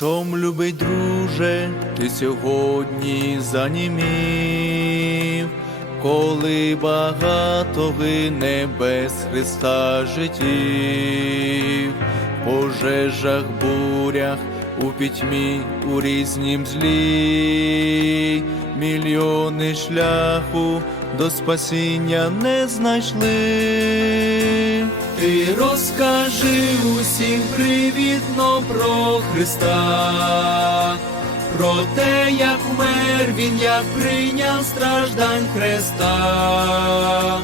Чом, любий друже, ти сьогодні занімів, коли багато гине без Христа життів, пожежах, бурях, у пітьмі, у різнім злі, мільйони шляху до спасіння не знайшли. Ти розкажи усім привітно про Христа, про те, як вмер він, як прийняв страждань Христа,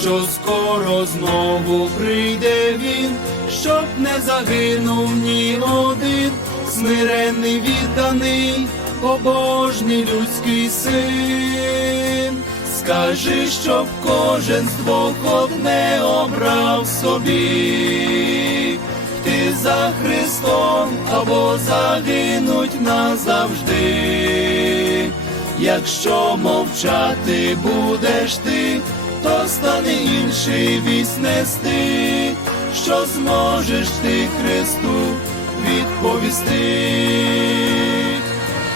що скоро знову прийде він, щоб не загинув ні один, смирений відданий, побожний людський син. Скажи, щоб кожен з двох одне обрав собі, ти за Христом або загинуть назавжди. Якщо мовчати будеш ти, то стане інший вісь нести, що зможеш ти Христу відповісти.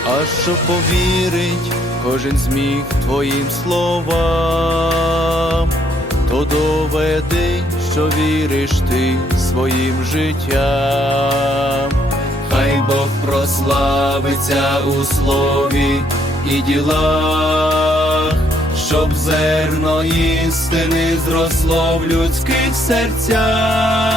А що повірить кожен зміг твоїм словам, то доведи, що віриш ти своїм життям. Хай Бог прославиться у слові і ділах, щоб зерно істини зросло в людських серцях.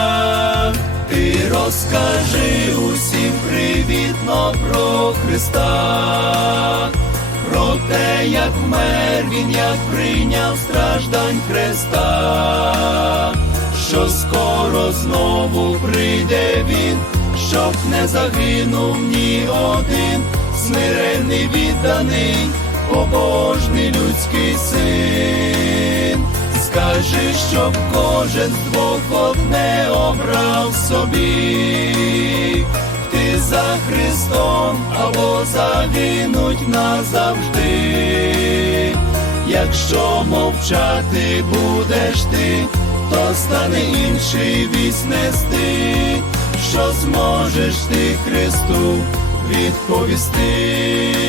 Ти розкажи усім привітно про Христа, про те, як вмер він, як прийняв страждань Христа, що скоро знову прийде він, щоб не загинув ні один, смирений відданий, побожний людський син. Скажи, щоб кожен з двох одне обрав собі, за Христом або загинуть назавжди. Якщо мовчати будеш ти, то стане інший вісь нести, що зможеш ти Христу відповісти.